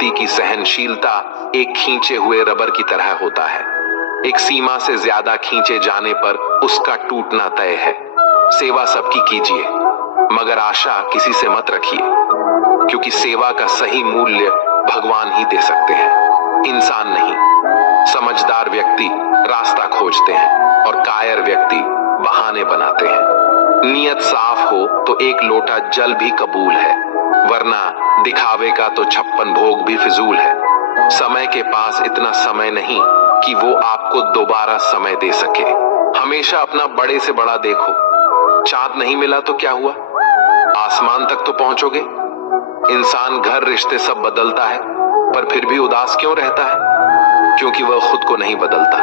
व्यक्ति की सहनशीलता एक खींचे हुए रबर की तरह होता है। एक सीमा से ज्यादा खींचे जाने पर उसका टूटना तय है। सेवा सबकी कीजिए, मगर आशा किसी से मत रखिए, क्योंकि सेवा का सही मूल्य भगवान ही दे सकते हैं, इंसान नहीं। समझदार व्यक्ति रास्ता खोजते हैं और कायर व्यक्ति बहाने बनाते हैं। नियत साफ हो तो एक लोटा जल भी कबूल है, वरना दिखावे का तो 56 भोग भी फिजूल है। समय के पास इतना समय नहीं कि वो आपको दोबारा समय दे सके। हमेशा अपना बड़े से बड़ा देखो। चांद नहीं मिला तो क्या हुआ, आसमान तक तो पहुंचोगे। इंसान, घर, रिश्ते सब बदलता है, पर फिर भी उदास क्यों रहता है? क्योंकि वह खुद को नहीं बदलता।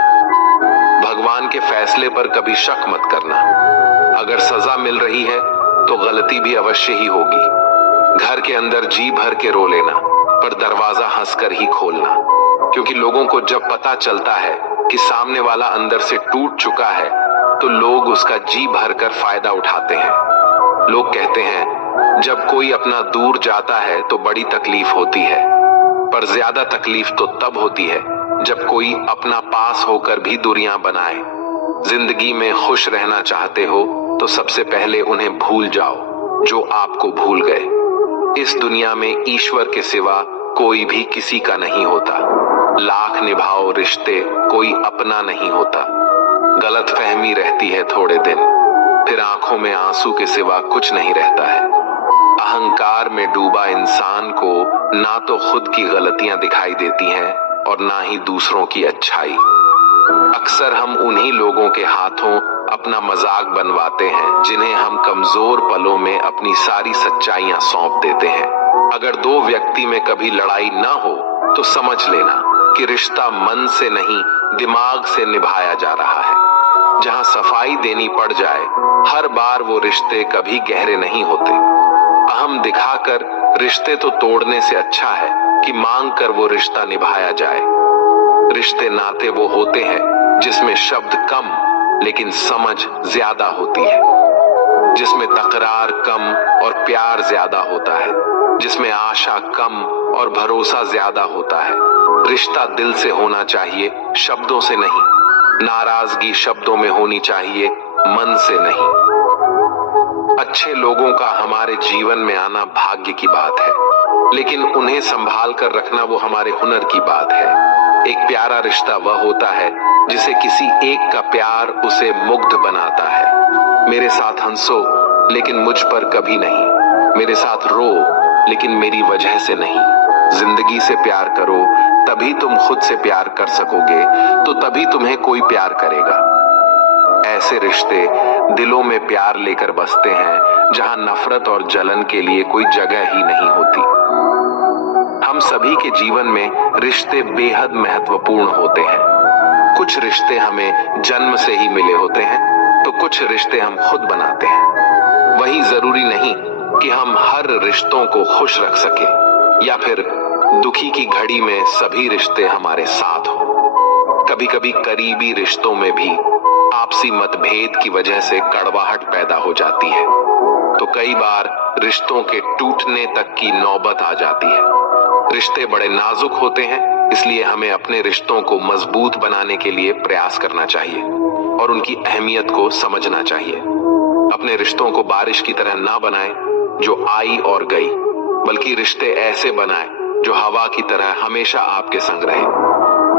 भगवान के फैसले पर कभी शक मत करना। अगर सजा मिल रही है तो गलती भी अवश्य ही होगी। घर के अंदर जी भर के रो लेना, पर दरवाजा हंसकर ही खोलना, क्योंकि लोगों को जब पता चलता है कि सामने वाला अंदर से टूट चुका है तो लोग उसका जी भरकर फायदा उठाते हैं। लोग कहते हैं जब कोई अपना दूर जाता है तो बड़ी तकलीफ होती है, पर ज्यादा तकलीफ तो तब होती है जब कोई अपना पास होकर भी दूरियां बनाए। जिंदगी में खुश रहना चाहते हो तो सबसे पहले उन्हें भूल जाओ जो आपको भूल गए। इस दुनिया में ईश्वर के सिवा कोई भी किसी का नहीं होता। लाख निभाओ रिश्ते, कोई अपना नहीं होता। गलतफहमी रहती है थोड़े दिन, फिर आंखों में आंसू के सिवा कुछ नहीं रहता है। अहंकार में डूबा इंसान को ना तो खुद की गलतियां दिखाई देती हैं और ना ही दूसरों की अच्छाई। अक्सर हम उन्हीं लोगों के हाथों अपना मजाक बनवाते हैं जिन्हें हम कमजोर पलों में अपनी सारी सच्चाइयां सौंप देते हैं। अगर दो व्यक्ति में कभी लड़ाई ना हो तो समझ लेना कि रिश्ता मन से नहीं, दिमाग से निभाया जा रहा है। जहां सफाई देनी पड़ जाए, हर बार वो रिश्ते कभी गहरे नहीं होते। अहम दिखाकर रिश्ते तो तोड़ने से अच्छा है कि मांग कर वो रिश्ता निभाया जाए। रिश्ते नाते वो होते हैं जिसमें शब्द कम लेकिन समझ ज्यादा होती है, जिसमें तकरार कम और प्यार ज्यादा होता है, जिसमें आशा कम और भरोसा ज्यादा होता है। रिश्ता दिल से होना चाहिए, शब्दों से नहीं। नाराजगी शब्दों में होनी चाहिए, मन से नहीं। अच्छे लोगों का हमारे जीवन में आना भाग्य की बात है, लेकिन उन्हें संभाल कर रखना वो हमारे हुनर की बात है। एक प्यारा रिश्ता वह होता है जिसे किसी एक का प्यार उसे मुग्ध बनाता है। मेरे साथ हंसो लेकिन मुझ पर कभी नहीं, मेरे साथ रो लेकिन मेरी वजह से नहीं। जिंदगी से प्यार करो, तभी तुम खुद से प्यार कर सकोगे, तो तभी तुम्हें कोई प्यार करेगा। ऐसे रिश्ते दिलों में प्यार लेकर बसते हैं जहां नफरत और जलन के लिए कोई जगह ही नहीं होती। हम सभी के जीवन में रिश्ते बेहद महत्वपूर्ण होते हैं। कुछ रिश्ते हमें जन्म से ही मिले होते हैं, तो कुछ रिश्ते हम खुद बनाते हैं। वही जरूरी नहीं कि हम हर रिश्तों को खुश रख सके या फिर दुखी की घड़ी में सभी रिश्ते हमारे साथ हो। कभी कभी करीबी रिश्तों में भी आपसी मतभेद की वजह से कड़वाहट पैदा हो जाती है, तो कई बार रिश्तों के टूटने तक की नौबत आ जाती है। रिश्ते बड़े नाजुक होते हैं, इसलिए हमें अपने रिश्तों को मजबूत बनाने के लिए प्रयास करना चाहिए और उनकी अहमियत को समझना चाहिए। अपने रिश्तों को बारिश की तरह ना बनाएं जो आई और गई, बल्कि रिश्ते ऐसे बनाएं जो हवा की तरह हमेशा आपके संग रहे।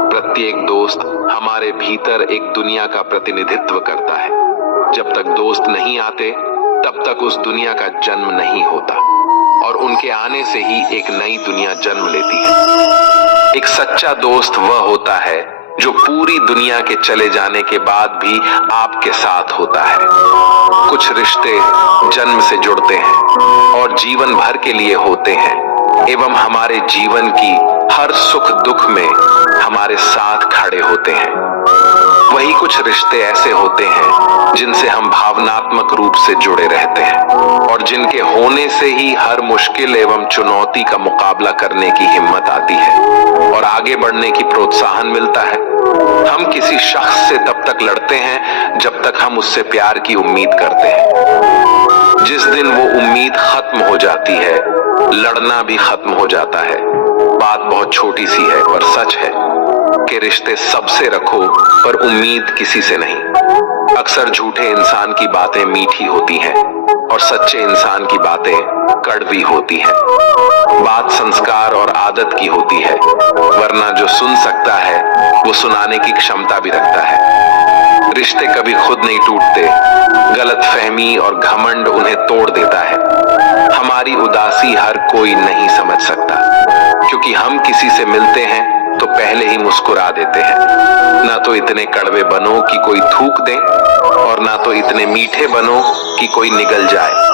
प्रत्येक दोस्त हमारे भीतर एक दुनिया का प्रतिनिधित्व करता है। जब तक दोस्त नहीं आते तब तक उस दुनिया का जन्म नहीं होता, और उनके आने से ही एक नई दुनिया जन्म लेती है। एक सच्चा दोस्त वह होता है जो पूरी दुनिया के चले जाने के बाद भी आपके साथ होता है। कुछ रिश्ते जन्म से जुड़ते हैं और जीवन भर के लिए होते हैं एवं हमारे जीवन की हर सुख दुख में हमारे साथ खड़े होते हैं। वही कुछ रिश्ते ऐसे होते हैं जिनसे हम भावनात्मक रूप से जुड़े रहते हैं और जिनके होने से ही हर मुश्किल एवं चुनौती का मुकाबला करने की हिम्मत आती है और आगे बढ़ने की प्रोत्साहन मिलता है। हम किसी शख्स से तब तक लड़ते हैं जब तक हम उससे प्यार की उम्मीद करते हैं। जिस दिन वो उम्मीद खत्म हो जाती है, लड़ना भी खत्म हो जाता है। बात बहुत छोटी सी है पर सच है कि रिश्ते सबसे रखो पर उम्मीद किसी से नहीं। अक्सर झूठे इंसान की बातें मीठी होती हैं और सच्चे इंसान की बातें कड़वी होती हैं। बात संस्कार और आदत की होती है, वरना जो सुन सकता है वो सुनाने की क्षमता भी रखता है। रिश्ते कभी खुद नहीं टूटते, गलतफहमी और घमंड उन्हें तोड़ देता है। हमारी उदासी हर कोई नहीं समझ सकता, क्योंकि हम किसी से मिलते हैं तो पहले ही मुस्कुरा देते हैं। ना तो इतने कड़वे बनो कि कोई थूक दे और ना तो इतने मीठे बनो कि कोई निगल जाए।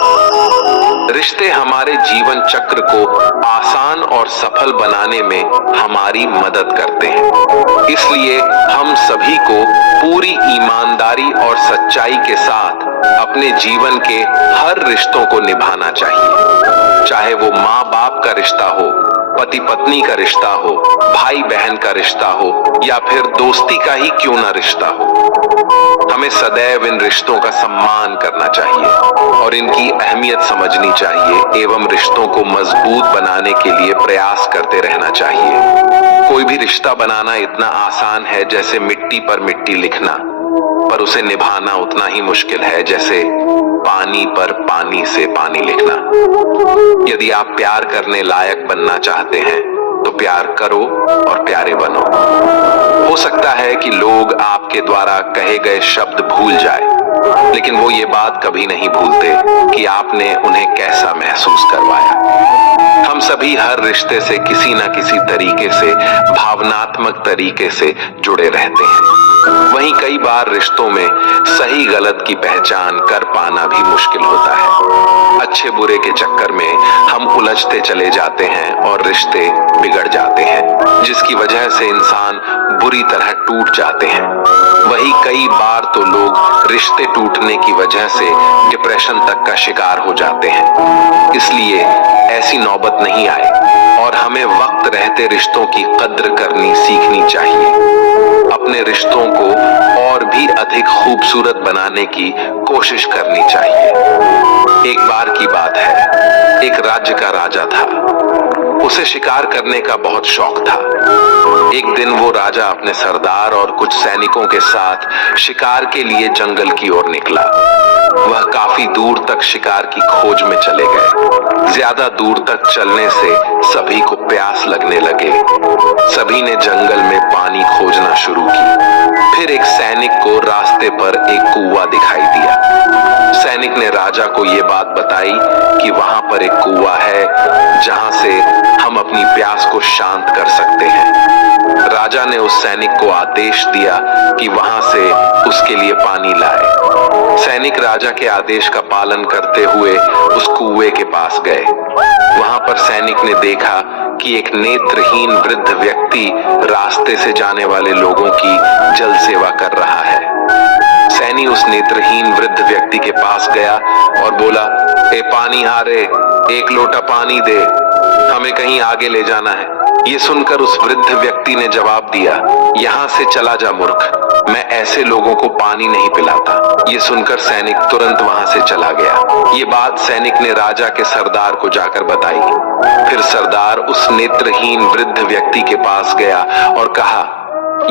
रिश्ते हमारे जीवन चक्र को आसान और सफल बनाने में हमारी मदद करते हैं। इसलिए हम सभी को पूरी ईमानदारी और सच्चाई के साथ अपने जीवन के हर रिश्तों को निभाना चाहिए। चाहे वो माँ बाप का रिश्ता हो, पति पत्नी का रिश्ता हो, भाई बहन का रिश्ता हो या फिर दोस्ती का ही क्यों ना रिश्ता हो, हमें सदैव इन रिश्तों का सम्मान करना चाहिए और इनकी अहमियत समझनी चाहिए एवं रिश्तों को मजबूत बनाने के लिए प्रयास करते रहना चाहिए। कोई भी रिश्ता बनाना इतना आसान है जैसे मिट्टी पर मिट्टी लिखना, पर उसे निभाना उतना ही मुश्किल है जैसे पानी पर पानी से पानी लिखना। यदि आप प्यार करने लायक बनना चाहते हैं तो प्यार करो और प्यारे बनो। हो सकता है कि लोग आपके द्वारा कहे गए शब्द भूल जाए, लेकिन वो ये बात कभी नहीं भूलते कि आपने उन्हें कैसा महसूस करवाया। हम सभी हर रिश्ते से किसी न किसी तरीके से भावनात्मक तरीके से जुड़े रहते हैं। वहीं कई बार रिश्तों में सही गलत की पहचान कर पाना भी मुश्किल होता है। अच्छे बुरे के चक्कर में हम उलझते चले जाते हैं और रिश्ते बिगड़ जाते हैं, जिसकी वजह से इंसान बुरी तरह टूट जाते हैं। वहीं कई बार तो लोग रिश्ते टूटने की वजह से डिप्रेशन तक का शिकार हो जाते हैं। इसलिए ऐसी नौबत नहीं आए और हमें वक्त रहते रिश्तों की कद्र करनी सीखनी चाहिए। अपने रिश्तों को और भी अधिक खूबसूरत बनाने की कोशिश करनी चाहिए। एक बार की बात है, एक राज्य का राजा था। उसे शिकार करने का बहुत शौक था। एक दिन वो राजा अपने सरदार और कुछ सैनिकों के साथ शिकार के लिए जंगल की ओर निकला। वह काफी दूर तक शिकार की खोज में चले गए। ज्यादा दूर तक चलने से सभी को प्यास लगने लगे। सभी ने जंगल में पानी खोजना शुरू की। फिर एक सैनिक को रास्ते पर एक कुआं दिखाई दिया। सैनिक ने राजा को ये बात बताई कि वहां पर एक कुआं है जहां से हम अपनी प्यास को शांत कर सकते हैं। राजा ने उस सैनिक को आदेश दिया कि वहां से उसके लिए पानी लाए। सैनिक राजा के आदेश का पालन करते हुए उस कुएं के पास गए। वहां पर सैनिक ने देखा कि एक नेत्रहीन वृद्ध व्यक्ति रास्ते से जाने वाले लोगों की जल सेवा कर रहा है। सैनी उस नेत्रहीन वृद्ध व्यक्ति के पास गया और बोला, ए पानी हारे, एक लोटा पानी दे, हमें कहीं आगे ले जाना है। ये सुनकर उस वृद्ध व्यक्ति ने जवाब दिया, यहाँ से चला जा मूर्ख, मैं ऐसे लोगों को पानी नहीं पिलाता। ये सुनकर सैनिक तुरंत वहां से चला गया। ये बात सैनिक ने राजा के सरदार को जाकर बताई। फिर सरदार उस नेत्रहीन वृद्ध व्यक्ति के पास गया और कहा,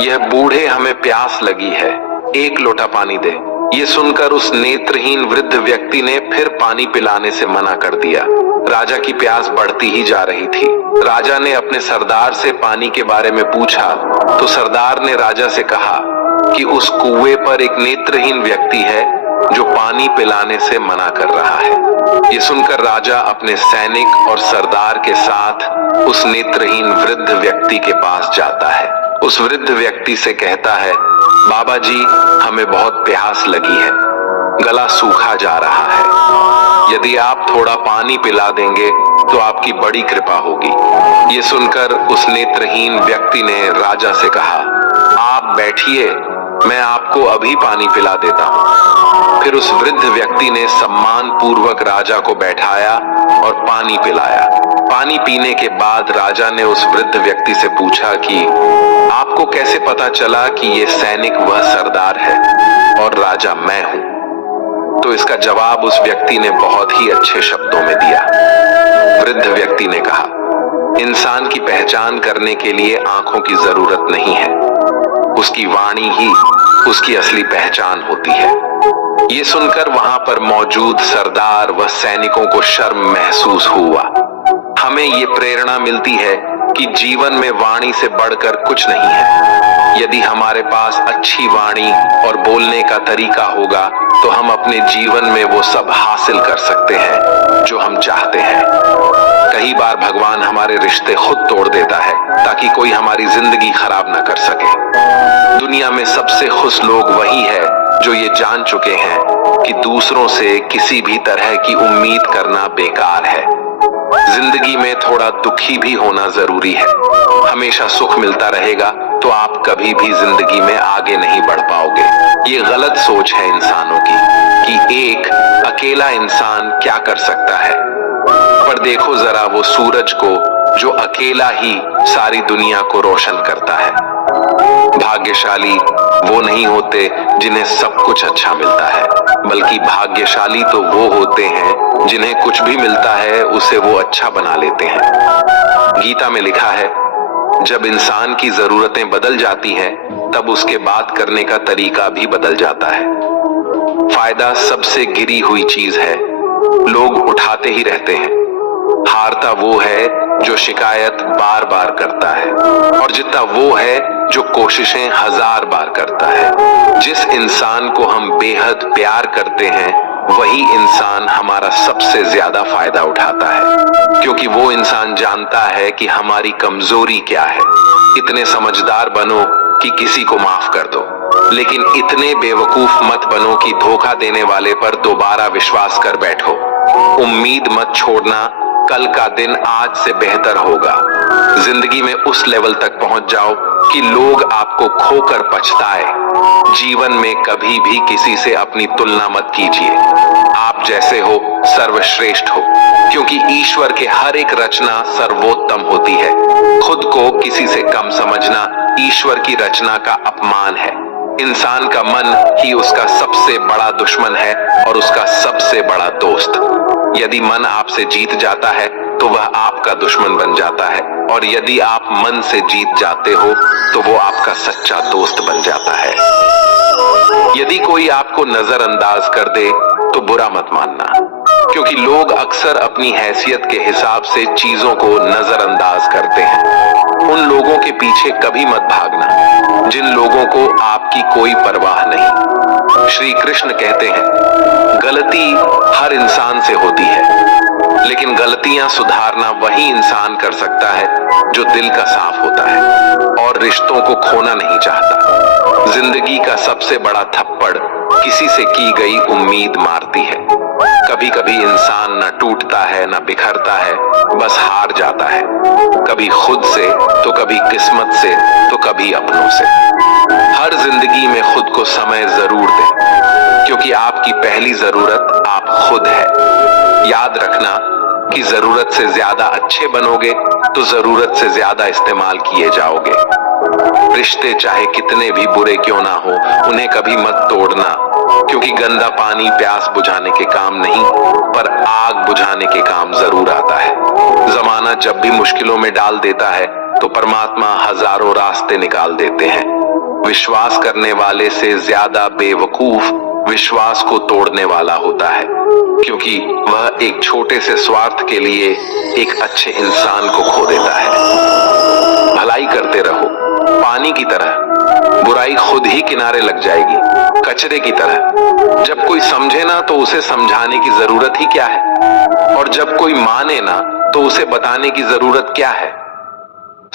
यह बूढ़े हमें प्यास लगी है, एक लोटा पानी दे। ये सुनकर उस नेत्रहीन वृद्ध व्यक्ति ने फिर पानी पिलाने से मना कर दिया। राजा की प्यास बढ़ती ही जा रही थी। राजा ने अपने सरदार से पानी के बारे में पूछा तो सरदार ने राजा से कहा कि उस कुएं पर एक नेत्रहीन व्यक्ति है जो पानी पिलाने से मना कर रहा है। ये सुनकर राजा अपने सैनिक और सरदार के साथ उस नेत्रहीन वृद्ध व्यक्ति के पास जाता है। उस वृद्ध व्यक्ति से कहता है, बाबा जी, हमें बहुत प्यास लगी है, गला सूखा जा रहा है, यदि आप थोड़ा पानी पिला देंगे तो आपकी बड़ी कृपा होगी। ये सुनकर उस नेत्रहीन व्यक्ति ने राजा से कहा, आप बैठिए, मैं आपको अभी पानी पिला देता हूँ। फिर उस वृद्ध व्यक्ति ने सम्मान पूर्वक राजा को बैठाया और पानी पिलाया। पानी पीने के बाद राजा ने उस वृद्ध व्यक्ति से पूछा कि आपको कैसे पता चला कि ये सैनिक वह सरदार है और राजा मैं हूं? तो इसका जवाब उस व्यक्ति ने बहुत ही अच्छे शब्दों में दिया। वृद्ध व्यक्ति ने कहा, इंसान की पहचान करने के लिए आंखों की जरूरत नहीं है, उसकी वाणी ही उसकी असली पहचान होती है। ये सुनकर वहां पर मौजूद सरदार व सैनिकों को शर्म महसूस हुआ। हमें ये प्रेरणा मिलती है कि जीवन में वाणी से बढ़कर कुछ नहीं है। यदि हमारे पास अच्छी वाणी और बोलने का तरीका होगा तो हम अपने जीवन में वो सब हासिल कर सकते हैं जो हम चाहते हैं। कई बार भगवान हमारे रिश्ते खुद तोड़ देता है ताकि कोई हमारी जिंदगी खराब ना कर सके। दुनिया में सबसे खुश लोग वही है जो ये जान चुके हैं कि दूसरों से किसी भी तरह की उम्मीद करना बेकार है। जिंदगी में थोड़ा दुखी भी होना जरूरी है। हमेशा सुख मिलता रहेगा तो आप कभी भी जिंदगी में आगे नहीं बढ़ पाओगे। ये गलत सोच है इंसानों की कि एक अकेला इंसान क्या कर सकता है। पर देखो जरा वो सूरज को जो अकेला ही सारी दुनिया को रोशन करता है। भाग्यशाली वो नहीं होते जिन्हें सब कुछ अच्छा मिलता है, बल्कि भाग्यशाली तो वो होते हैं जिन्हें कुछ भी मिलता है उसे वो अच्छा बना लेते हैं। गीता में लिखा है, जब इंसान की जरूरतें बदल जाती हैं, तब उसके बात करने का तरीका भी बदल जाता है। फायदा सबसे गिरी हुई चीज है, लोग उठाते ही रहते हैं। हारता वो है जो शिकायत बार बार करता है, और जीतता वो है जो कोशिशें 1000 बार करता है। जिस इंसान को हम बेहद प्यार करते हैं वही इंसान हमारा सबसे ज्यादा फायदा उठाता है, क्योंकि वो इंसान जानता है कि हमारी कमजोरी क्या है। इतने समझदार बनो कि किसी को माफ कर दो, लेकिन इतने बेवकूफ मत बनो कि धोखा देने वाले पर दोबारा विश्वास कर बैठो। उम्मीद मत छोड़ना, कल का दिन आज से बेहतर होगा। जिंदगी में उस लेवल तक पहुंच जाओ कि लोग आपको खोकर पछताए। जीवन में कभी भी किसी से अपनी तुलना मत कीजिए। आप जैसे हो सर्वश्रेष्ठ हो, क्योंकि ईश्वर के हर एक रचना सर्वोत्तम होती है। खुद को किसी से कम समझना ईश्वर की रचना का अपमान है। इंसान का मन ही उसका सबसे बड़ा दुश्मन है और उसका सबसे बड़ा दोस्त। यदि मन आपसे जीत जाता है तो वह आपका दुश्मन बन जाता है, और यदि आप मन से जीत जाते हो तो वो आपका सच्चा दोस्त बन जाता है। यदि कोई आपको नजरअंदाज कर दे तो बुरा मत मानना, क्योंकि लोग अक्सर अपनी हैसियत के हिसाब से चीजों को नजरअंदाज करते हैं। उन लोगों के पीछे कभी मत भागना जिन लोगों को आपकी कोई परवाह नहीं। श्री कृष्ण कहते हैं, गलती हर इंसान से होती है, लेकिन गलतियां सुधारना वही इंसान कर सकता है जो दिल का साफ होता है और रिश्तों को खोना नहीं चाहता। जिंदगी का सबसे बड़ा थप्पड़ किसी से की गई उम्मीद मारती है। कभी कभी इंसान न टूटता है न बिखरता है, बस हार जाता है, कभी खुद से तो कभी किस्मत से तो कभी अपनों से। हर जिंदगी में खुद को समय जरूर दें, क्योंकि आपकी पहली जरूरत आप खुद है। याद रखना कि जरूरत से ज्यादा अच्छे बनोगे तो जरूरत से ज्यादा इस्तेमाल किए जाओगे। रिश्ते चाहे कितने भी बुरे क्यों ना हो, उन्हें कभी मत तोड़ना, क्योंकि गंदा पानी प्यास बुझाने के काम नहीं पर आग बुझाने के काम जरूर आता है। जमाना जब भी मुश्किलों में डाल देता है तो परमात्मा हजारों रास्ते निकाल देते हैं। विश्वास करने वाले से ज्यादा बेवकूफ विश्वास को तोड़ने वाला होता है, क्योंकि वह एक छोटे से स्वार्थ के लिए एक अच्छे इंसान को खो देता है। भलाई करते रहो, पानी की तरह, बुराई खुद ही किनारे लग जाएगी, कचरे की तरह। जब कोई समझे ना तो उसे समझाने की जरूरत ही क्या है, और जब कोई माने ना तो उसे बताने की जरूरत क्या है।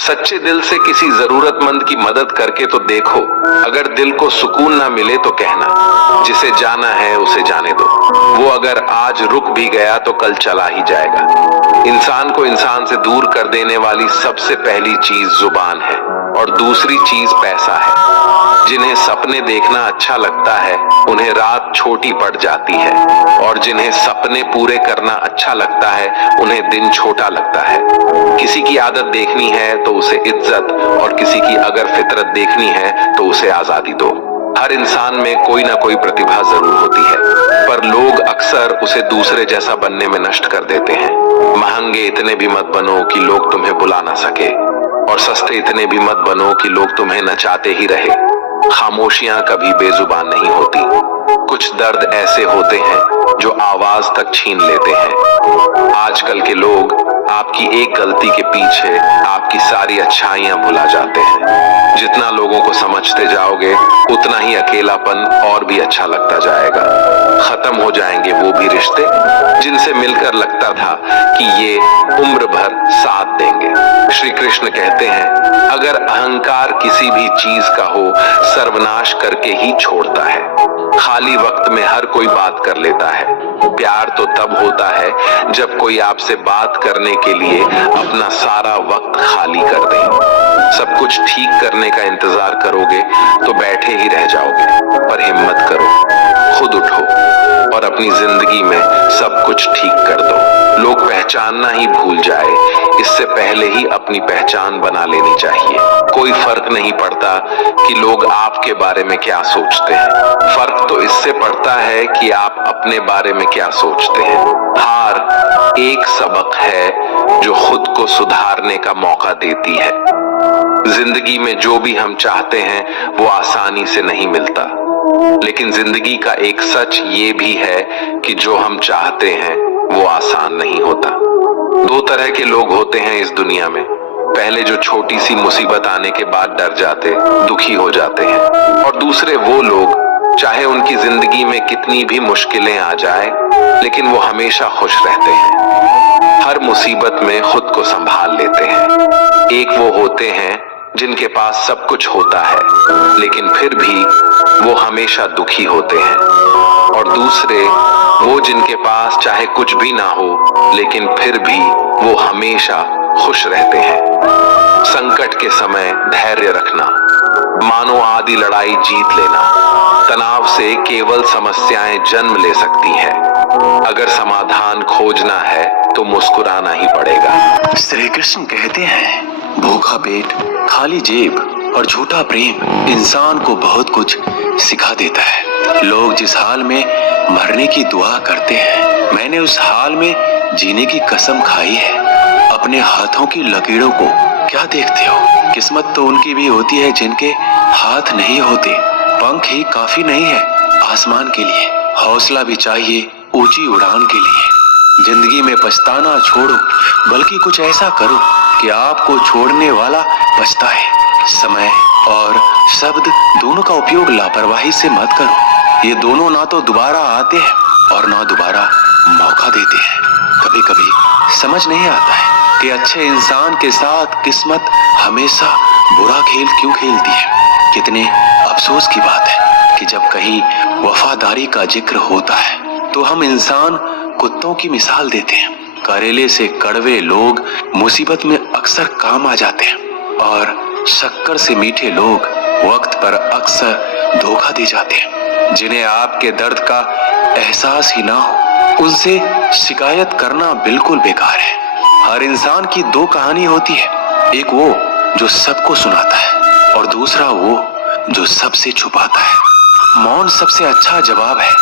सच्चे दिल से किसी जरूरतमंद की मदद करके तो देखो, अगर दिल को सुकून ना मिले तो कहना, जिसे जाना है उसे जाने दो। वो अगर आज रुक भी गया तो कल चला ही जाएगा। इंसान को इंसान से दूर कर देने वाली सबसे पहली चीज जुबान है, और दूसरी चीज पैसा है। जिन्हें सपने देखना अच्छा लगता है उन्हें रात छोटी पड़ जाती है, और जिन्हें सपने पूरे करना अच्छा लगता है उन्हें दिन छोटा लगता है। किसी की आदत देखनी है तो उसे इज्जत, और किसी की अगर फितरत देखनी है तो उसे आजादी दो। हर इंसान में कोई ना कोई प्रतिभा जरूर होती है, पर लोग अक्सर उसे दूसरे जैसा बनने में नष्ट कर देते हैं। महंगे इतने भी मत बनो कि लोग तुम्हें बुला ना सके, और सस्ते इतने भी मत बनो कि लोग तुम्हें नचाते ही रहे। खामोशियां कभी बेजुबान नहीं होती। कुछ दर्द ऐसे होते हैं जो आवाज तक छीन लेते हैं। आजकल के लोग आपकी एक गलती के पीछे आपकी सारी अच्छाइयां भुला जाते हैं। जितना लोगों को समझते जाओगे उतना ही अकेलापन और भी अच्छा लगता जाएगा। खत्म हो जाएंगे वो भी रिश्ते जिनसे मिलकर लगता था कि ये उम्र भर साथ देंगे। श्री कृष्ण कहते हैं, अगर अहंकार किसी भी चीज का हो, सर्वनाश करके ही छोड़ता है। खाली वक्त में हर कोई बात कर लेता है। प्यार तो तब होता है जब कोई आपसे बात करने के लिए अपना सारा वक्त खाली कर दे। सब कुछ ठीक करने का इंतजार करोगे तो बैठे ही रह जाओगे। पर हिम्मत करो, खुद उठो और अपनी जिंदगी में सब कुछ ठीक कर दो। लोग पहचानना ही भूल जाए, इससे पहले ही अपनी पहचान बना लेनी चाहिए। कोई फर्क नहीं पड़ता कि लोग आपके बारे में क्या सोचते हैं। फर्क तो इससे पड़ता है कि आप अपने बारे में क्या सोचते हैं। हार एक सबक है जो खुद को सुधारने का मौका देती है। जिंदगी में जो भी हम चाहते हैं वो आसानी से नहीं मिलता, लेकिन जिंदगी का एक सच ये भी है कि जो हम चाहते हैं वो आसान नहीं होता। दो तरह के लोग होते हैं इस दुनिया में। पहले जो छोटी सी मुसीबत आने के बाद डर जाते, दुखी हो जाते हैं, और दूसरे वो लोग चाहे उनकी जिंदगी में कितनी भी मुश्किलें आ जाए लेकिन वो हमेशा खुश रहते हैं। हर मुसीबत में खुद को संभाल लेते हैं। एक वो होते हैं जिनके पास सब कुछ होता है लेकिन फिर भी वो हमेशा दुखी होते हैं, और दूसरे वो जिनके पास चाहे कुछ भी ना हो लेकिन फिर भी वो हमेशा खुश रहते हैं। संकट के समय धैर्य रखना, मानो आधी लड़ाई जीत लेना। तनाव से केवल समस्याएं जन्म ले सकती हैं। अगर समाधान खोजना है तो मुस्कुराना ही पड़ेगा। श्री कृष्ण कहते हैं, भूखा पेट, खाली जेब और झूठा प्रेम इंसान को बहुत कुछ सिखा देता है। लोग जिस हाल में मरने की दुआ करते हैं, मैंने उस हाल में जीने की कसम खाई है। अपने हाथों की लकीरों को क्या देखते हो? किस्मत तो उनकी भी होती है जिनके हाथ नहीं होते। पंख ही काफी नहीं है आसमान के लिए, हौसला भी चाहिए ऊंची उड़ान के लिए। जिंदगी में पछताना छोड़ो, बल्कि कुछ ऐसा करो कि आपको छोड़ने वाला पछताए। समय और शब्द दोनों का उपयोग लापरवाही से मत करो। ये दोनों ना तो दोबारा आते हैं और ना दोबारा मौका देते हैं। कभी कभी समझ नहीं आता है कि अच्छे इंसान के साथ किस्मत हमेशा बुरा खेल क्यों खेलती है। कितने अफसोस की बात है कि जब कहीं वफादारी का जिक्र होता है तो हम इंसान कुत्तों की मिसाल देते हैं। करेले से कड़वे लोग मुसीबत में अक्सर काम आ जाते हैं, और शक्कर से मीठे लोग वक्त पर अक्सर धोखा दे जाते हैं। जिन्हें आपके दर्द का एहसास ही ना हो, उनसे शिकायत करना बिल्कुल बेकार है। हर इंसान की दो कहानी होती है, एक वो जो सबको सुनाता है और दूसरा वो जो सबसे छुपाता है। मौन सबसे अच्छा जवाब है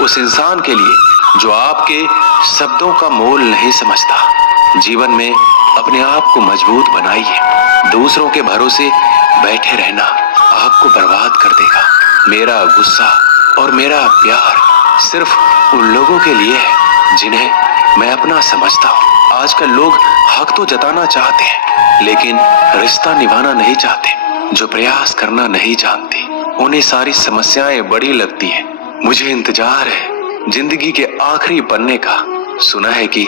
उस इंसान के लिए जो आपके शब्दों का मोल नहीं समझता। जीवन में अपने आप को मजबूत बनाइए। दूसरों के भरोसे बैठे रहना आपको बर्बाद कर देगा। मेरा गुस्सा और मेरा प्यार सिर्फ उन लोगों के लिए है जिन्हें मैं अपना समझता हूँ। आजकल लोग हक तो जताना चाहते हैं लेकिन रिश्ता निभाना नहीं चाहते। जो प्रयास करना नहीं जानते उन्हें सारी समस्याएं बड़ी लगती हैं। मुझे इंतजार है जिंदगी के आखिरी पन्ने का। सुना है कि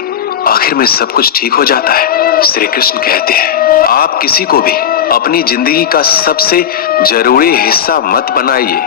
आखिर में सब कुछ ठीक हो जाता है। श्री कृष्ण कहते हैं, आप किसी को भी अपनी जिंदगी का सबसे जरूरी हिस्सा मत बनाइए,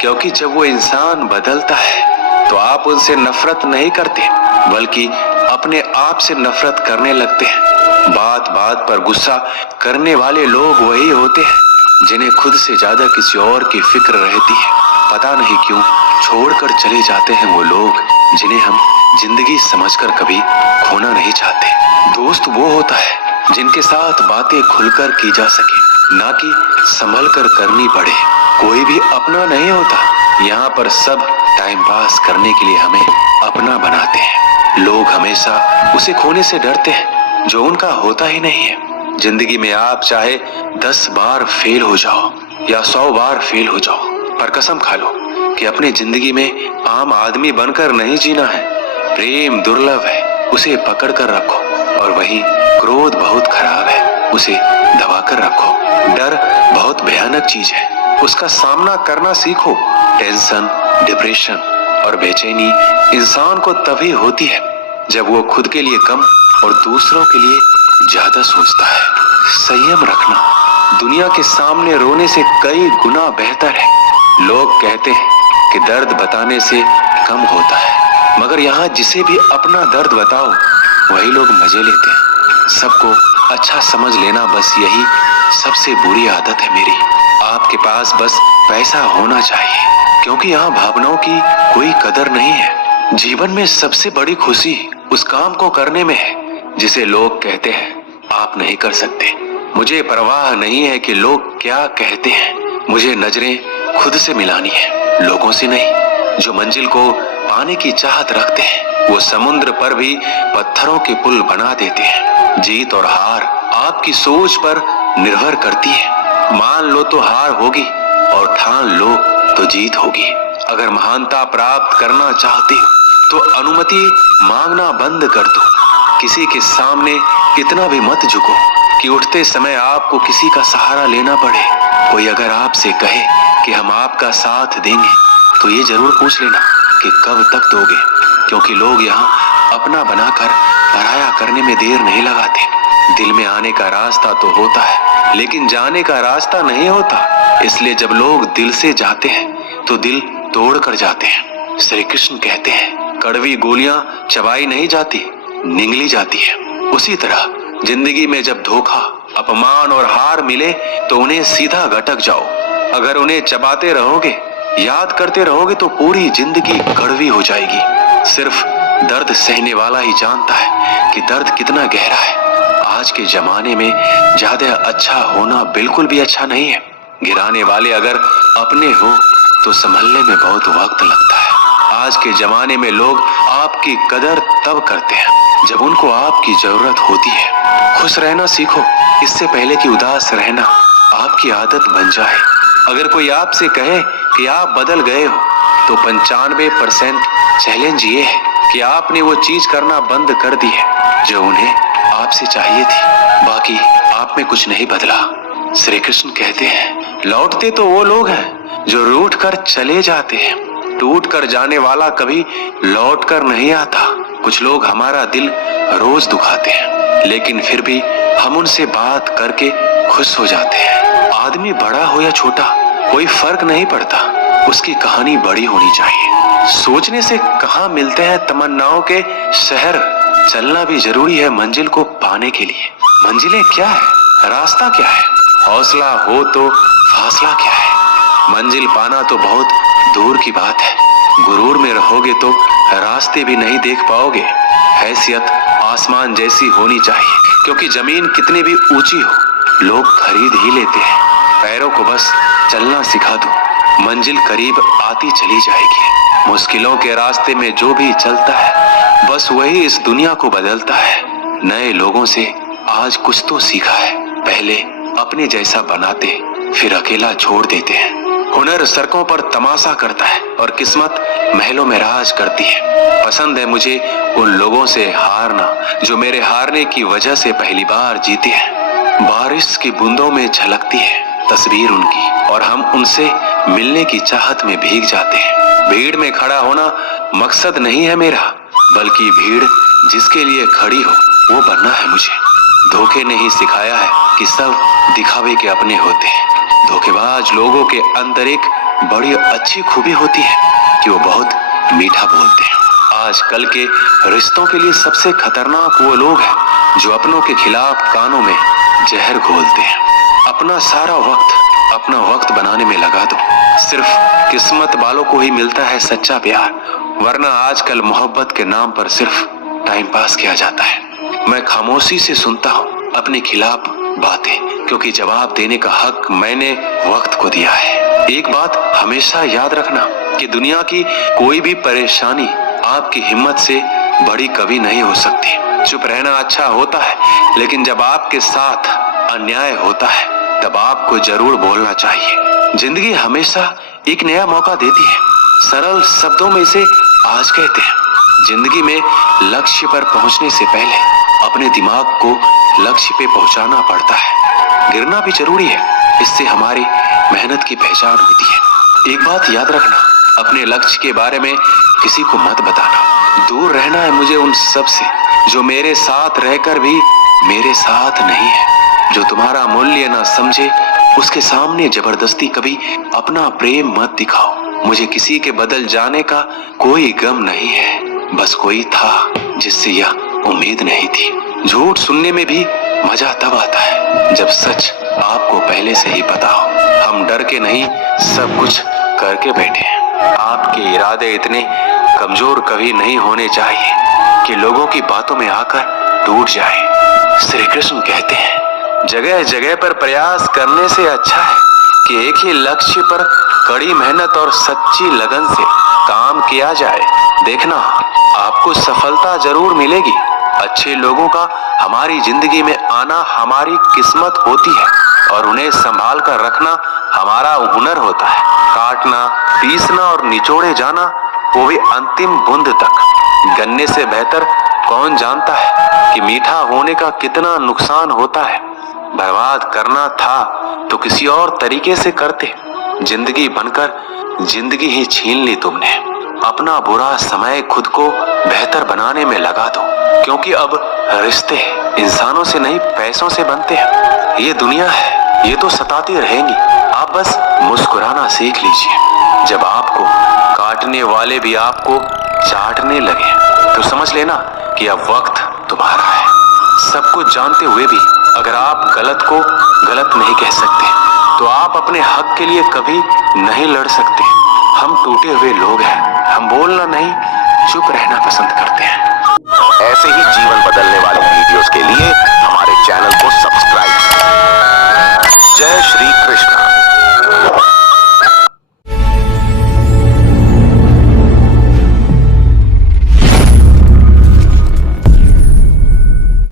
क्योंकि जब वो इंसान बदलता है तो आप उनसे नफरत नहीं करते बल्कि अपने आप से नफरत करने लगते हैं। बात बात पर गुस्सा करने वाले लोग वही होते हैं जिन्हें खुद से ज्यादा किसी और की फिक्र रहती है। पता नहीं क्यों छोड़कर चले जाते हैं वो लोग जिन्हें हम जिंदगी समझकर कभी खोना नहीं चाहते। दोस्त वो होता है जिनके साथ बातें खुलकर की जा सके, ना कि संभल कर करनी पड़े। कोई भी अपना नहीं होता। यहाँ पर सब टाइम पास करने के लिए हमें अपना बनाते हैं। लोग हमेशा उसे खोने से डरते हैं जो उनका होता ही नहीं है। जिंदगी में आप चाहे 10 बार फेल हो जाओ या 100 बार फेल हो जाओ, पर कसम खा लो कि अपनी जिंदगी में आम आदमी बनकर नहीं जीना है। प्रेम दुर्लभ है, उसे पकड़ कर रखो। और वही क्रोध बहुत खराब है, उसे दबा कर रखो। डर बहुत भयानक चीज है, उसका सामना करना सीखो। टेंशन, डिप्रेशन और बेचैनी इंसान को तभी होती है जब वो खुद के लिए कम और दूसरों के लिए ज्यादा सोचता है। संयम रखना दुनिया के सामने रोने से कई गुना बेहतर है। लोग कहते हैं कि दर्द बताने से कम होता है, मगर यहाँ जिसे भी अपना दर्द बताओ वही लोग मजे लेते हैं। सबको अच्छा समझ लेना, बस यही सबसे बुरी आदत है मेरी। आपके पास बस पैसा होना चाहिए, क्योंकि यहाँ भावनाओं की कोई कदर नहीं है। जीवन में सबसे बड़ी खुशी उस काम को करने में है जिसे लोग कहते हैं आप नहीं कर सकते। मुझे परवाह नहीं है कि लोग क्या कहते हैं, मुझे नजरें खुद से मिलानी है, लोगों से नहीं। जो मंजिल को पाने की चाहत रखते हैं वो समुद्र पर भी पत्थरों के पुल बना देते हैं। जीत और हार आपकी सोच पर निर्भर करती है। मान लो तो हार होगी और ठान लो तो जीत होगी। अगर महानता प्राप्त करना चाहते हो तो अनुमति मांगना बंद कर दो। किसी के सामने इतना भी मत झुको कि उठते समय आपको किसी का सहारा लेना पड़े। कोई अगर आपसे कहे कि हम आपका साथ देंगे तो ये जरूर पूछ लेना कि कब तक दोगे, क्योंकि लोग यहाँ अपना बनाकर पराया करने में देर नहीं लगाते। दिल में आने का रास्ता तो होता है, लेकिन जाने का रास्ता नहीं होता। इसलिए जब लोग दिल से जाते हैं तो दिल तोड़ कर जाते हैं। श्री कृष्ण कहते हैं कड़वी गोलियां चबाई नहीं जाती, निगली जाती है। उसी तरह जिंदगी में जब धोखा, अपमान और हार मिले तो उन्हें सीधा गटक जाओ। अगर उन्हें चबाते रहोगे, याद करते रहोगे तो पूरी जिंदगी कड़वी हो जाएगी। सिर्फ दर्द सहने वाला ही जानता है कि दर्द कितना गहरा है। आज के जमाने में ज्यादा अच्छा होना बिल्कुल भी अच्छा नहीं है। गिराने वाले अगर अपने हो तो संभलने में बहुत वक्त लगता है। आज के जमाने में लोग आपकी कदर तब करते हैं जब उनको आपकी जरूरत होती है। खुश रहना सीखो, इससे पहले कि उदास रहना आपकी आदत बन जाए। अगर कोई आपसे कहे कि आप बदल गए हो तो 95% चैलेंज ये है कि आपने वो चीज करना बंद कर दी है जो उन्हें आपसे चाहिए थी। बाकी आप में कुछ नहीं बदला। श्री कृष्ण कहते हैं लौटते तो वो लोग हैं जो रूठ कर चले जाते हैं, टूट कर जाने वाला कभी लौट कर नहीं आता। कुछ लोग हमारा दिल रोज दुखाते हैं, लेकिन फिर भी हम उनसे बात करके खुश हो जाते हैं। आदमी बड़ा हो या छोटा कोई फर्क नहीं पड़ता, उसकी कहानी बड़ी होनी चाहिए। सोचने से कहाँ मिलते हैं तमन्नाओं के शहर, चलना भी जरूरी है मंजिल को पाने के लिए। मंजिलें क्या है, रास्ता क्या है, हौसला हो तो फासला क्या है। मंजिल पाना तो बहुत दूर की बात है, गुरूर में रहोगे तो रास्ते भी नहीं देख पाओगे। हैसियत आसमान जैसी होनी चाहिए, क्योंकि जमीन कितनी भी ऊंची हो लोग खरीद ही लेते हैं। पैरों को बस चलना सिखा दो, मंजिल करीब आती चली जाएगी। मुश्किलों के रास्ते में जो भी चलता है बस वही इस दुनिया को बदलता है। नए लोगों से आज कुछ तो सीखा है, पहले अपने जैसा बनाते फिर अकेला छोड़ देते हैं। हुनर सड़कों पर तमाशा करता है और किस्मत महलों में राज करती है। पसंद है मुझे उन लोगों से हारना जो मेरे हारने की वजह से पहली बार जीते हैं। बारिश की बूंदों में झलकती है तस्वीर उनकी और हम उनसे मिलने की चाहत में भीग जाते हैं। भीड़ में खड़ा होना मकसद नहीं है मेरा, बल्कि भीड़ जिसके लिए खड़ी हो वो बनना है मुझे। धोखे ने ही सिखाया है कि सब दिखावे के अपने होते हैं। धोखेबाज लोगों के अंदर एक बड़ी अच्छी खूबी होती है कि वो बहुत मीठा बोलते हैं। आजकल के रिश्तों के लिए सबसे खतरनाक वो लोग हैं जो अपनों के खिलाफ कानों में जहर घोलते हैं। अपना सारा वक्त अपना वक्त बनाने में लगा दो, सिर्फ किस्मत वालों को ही मिलता है सच्चा प्यार, वरना आजकल मोहब्बत के नाम पर सिर्फ टाइम पास किया जाता है। मैं खामोशी से सुनता हूँ अपने खिलाफ बातें, क्योंकि जवाब देने का हक मैंने वक्त को दिया है। एक बात हमेशा याद रखना कि दुनिया की कोई भी परेशानी आपकी हिम्मत से बड़ी कभी नहीं हो सकती। चुप रहना अच्छा होता है, लेकिन जब आपके साथ अन्याय होता है तब आपको जरूर बोलना चाहिए। जिंदगी हमेशा एक नया मौका देती है। सरल शब्दों में इसे आज कहते हैं। जिंदगी में लक्ष्य पर पहुंचने से पहले अपने दिमाग को लक्ष्य पे पहुंचाना पड़ता है। गिरना भी जरूरी है, इससे हमारी मेहनत की पहचान होती है। एक बात याद रखना, अपने लक्ष्य के बारे में किसी को मत बताना। दूर रहना है मुझे उन सब से जो मेरे साथ रहकर भी मेरे साथ नहीं है। जो तुम्हारा मूल्य ना समझे उसके सामने जबरदस्ती कभी अपना प्रेम मत दिखाओ। मुझे किसी के बदल जाने का कोई गम नहीं है, बस कोई था जिससे यह उम्मीद नहीं थी। झूठ सुनने में भी मजा तब आता है जब सच आपको पहले से ही पता हो। हम डर के नहीं, सब कुछ करके बैठे हैं। आपके इरादे इतने कमजोर कभी नहीं होने चाहिए कि लोगों की बातों में आकर टूट जाए। श्री कृष्ण कहते हैं, जगह जगह पर प्रयास करने से अच्छा है कि एक ही लक्ष्य पर कड़ी मेहनत और सच्ची लगन से काम किया जाए। देखना, आपको सफलता जरूर मिलेगी। अच्छे लोगों का हमारी जिंदगी में आना हमारी किस्मत होती है और उन्हें संभाल कर रखना हमारा हुनर होता है। काटना, पीसना और निचोड़े जाना, वो भी अंतिम बूंद तक। गन्ने से बेहतर कौन जानता है कि मीठा होने का कितना नुकसान होता है। बर्बाद करना था तो किसी और तरीके से करते। जिंदगी बनकर जिंदगी ही छीन ली तुमने। अपना बुरा समय खुद को बेहतर बनाने में लगा दो, क्योंकि अब रिश्ते इंसानों से नहीं पैसों से बनते हैं। ये दुनिया है, ये तो सताती रहेंगी। आप बस मुस्कुराना सीख लीजिए। जब आपको काटने वाले भी आपको चाटने लगे तो समझ लेना कि अब वक्त तुम्हारा है। सब कुछ जानते हुए भी अगर आप गलत को गलत नहीं कह सकते तो आप अपने हक के लिए कभी नहीं लड़ सकते। हम टूटे हुए लोग हैं, हम बोलना नहीं, चुप रहना पसंद करते हैं। ऐसे ही जीवन बदलने वाले वीडियोस के लिए